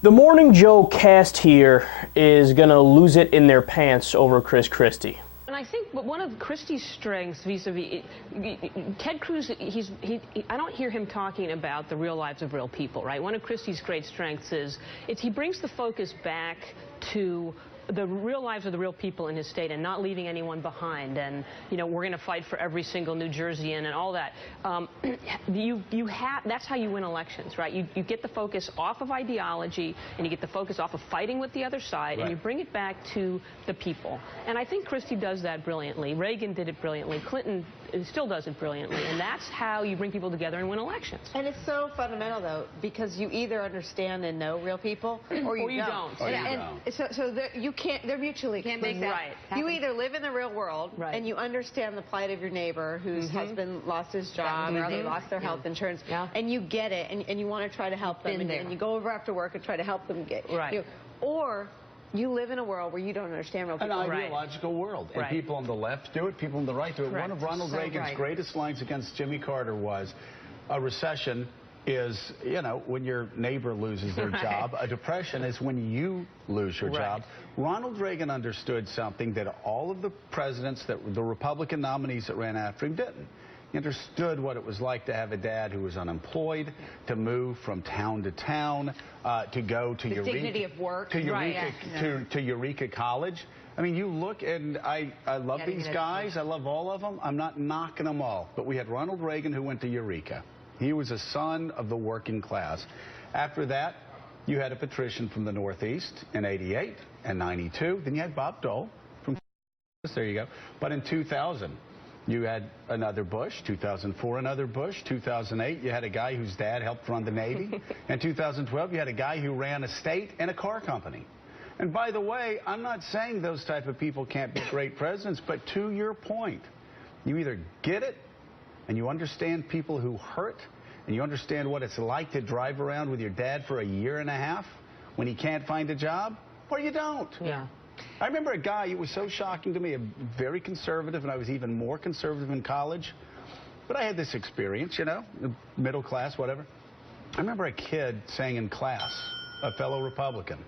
The Morning Joe cast here is going to lose it in their pants over Chris Christie. And I think one of Christie's strengths vis-a-vis Ted Cruz, I don't hear him talking about the real lives of real people, right? One of Christie's great strengths is he brings the focus back to the real lives of the real people in his state and not leaving anyone behind. And, you know, we're going to fight for every single New Jerseyan and all that. That's how you win elections, right? You get the focus off of ideology and you get the focus off of fighting with the other side, right, and you bring it back to the people. And I think Christie does that brilliantly. Reagan did it brilliantly. Clinton still does it brilliantly. And that's how you bring people together and win elections. And it's so fundamental, though, because you either understand and know real people or you don't. So they're mutually exclusive. Right. You either live in the real world, right, and you understand the plight of your neighbor whose husband lost his job or they lost their health insurance, and you get it, and you want to try to help them, and you go over after work and try to help them get, or you live in a world where you don't understand real people. An ideological world. And people on the left do it, people on the right do it. One of Ronald Reagan's greatest lines against Jimmy Carter was, a recession is, you know, when your neighbor loses their job. A depression is when you lose your job. Ronald Reagan understood something that all of the presidents, that the Republican nominees that ran after him didn't. He understood what it was like to have a dad who was unemployed, to move from town to town, to go to Eureka, dignity of work, to Eureka College. I mean, you look, and I love these guys. I love all of them. I'm not knocking them all. But we had Ronald Reagan who went to Eureka. He was a son of the working class. After that, you had a patrician from the Northeast in '88 and '92. Then you had Bob Dole from there you go. But in 2000, you had another Bush. 2004, another Bush. 2008, you had a guy whose dad helped run the Navy. In 2012, you had a guy who ran a state and a car company. And by the way, I'm not saying those type of people can't be great presidents, but to your point, you either get it and you understand people who hurt, and you understand what it's like to drive around with your dad for a year and a half when he can't find a job, or you don't. Yeah. I remember a guy, it was so shocking to me, very conservative, and I was even more conservative in college. But I had this experience, you know, middle class, whatever. I remember a kid saying in class, a fellow Republican,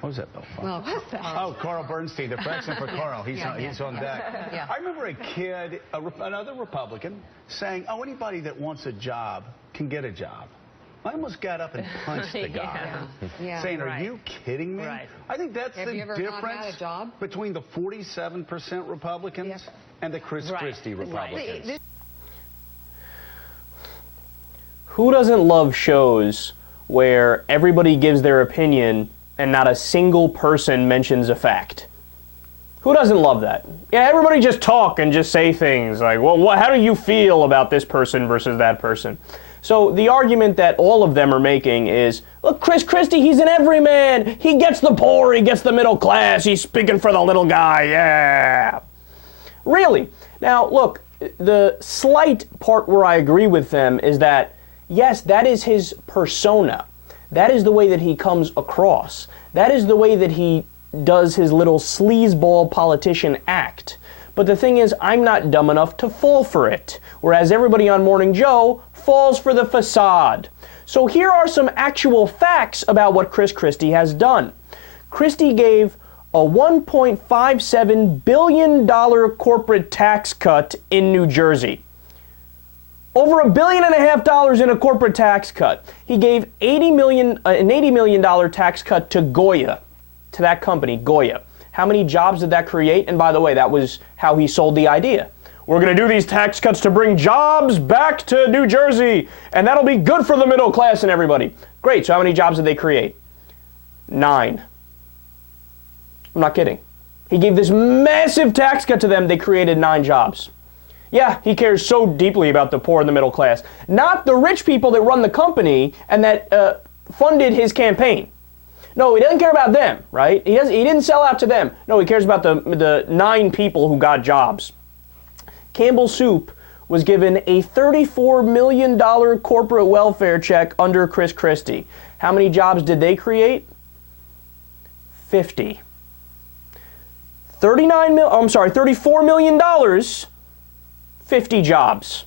what was that, Bill? Oh, Carl Bernstein, the president for Carl. He's on deck. I remember a kid, another Republican, saying, oh, anybody that wants a job can get a job. I almost got up and punched the guy, saying, are you kidding me? I think that's the difference between the 47% Republicans and the Chris Christie Republicans. Who doesn't love shows where everybody gives their opinion and not a single person mentions a fact? Who doesn't love that? Yeah, everybody just talk and just say things like, well, how do you feel about this person versus that person? So the argument that all of them are making is, look, Chris Christie, he's an everyman. He gets the poor, he gets the middle class, he's speaking for the little guy, yeah. Really? Now, look, the slight part where I agree with them is that, yes, that is his persona. That is the way that he comes across. That is the way that he does his little sleazeball politician act. But the thing is, I'm not dumb enough to fall for it, whereas everybody on Morning Joe falls for the facade. So here are some actual facts about what Chris Christie has done. Christie gave a $1.57 billion corporate tax cut in New Jersey. Over $1.5 billion in a corporate tax cut. He gave an $80 million tax cut to Goya, to that company, Goya. How many jobs did that create? And by the way, that was how he sold the idea. We're going to do these tax cuts to bring jobs back to New Jersey, and that'll be good for the middle class and everybody. Great, so how many jobs did they create? 9. I'm not kidding. He gave this massive tax cut to them, they created 9 jobs. Yeah, he cares so deeply about the poor and the middle class. Not the rich people that run the company and that funded his campaign. No, he doesn't care about them, right? He didn't sell out to them. No, he cares about the 9 people who got jobs. Campbell Soup was given a $34 million corporate welfare check under Chris Christie. How many jobs did they create? 50. $34 million, 50 jobs.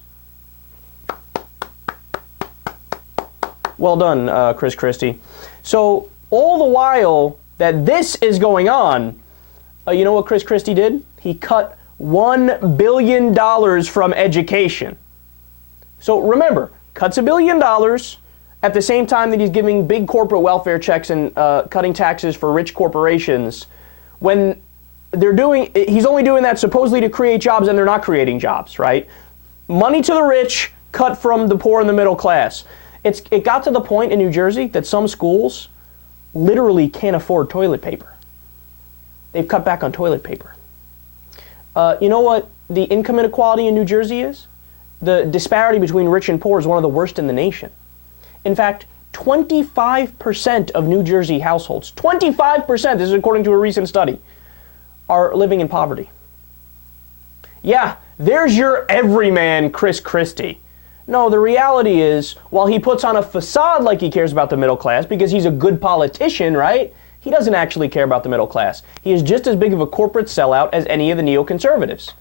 Well done, Chris Christie. So all the while that this is going on, you know what Chris Christie did? He cut $1 billion from education. So remember, cuts $1 billion at the same time that he's giving big corporate welfare checks and cutting taxes for rich corporations. When he's only doing that supposedly to create jobs, and they're not creating jobs, right? Money to the rich, cut from the poor and the middle class. It got to the point in New Jersey that some schools literally can't afford toilet paper. They've cut back on toilet paper. You know what the income inequality in New Jersey is? The disparity between rich and poor is one of the worst in the nation. In fact, 25% of New Jersey households, 25%, this is according to a recent study, are living in poverty. Yeah, there's your everyman Chris Christie. No, the reality is, while he puts on a facade like he cares about the middle class because he's a good politician, right? He doesn't actually care about the middle class. He is just as big of a corporate sellout as any of the neoconservatives.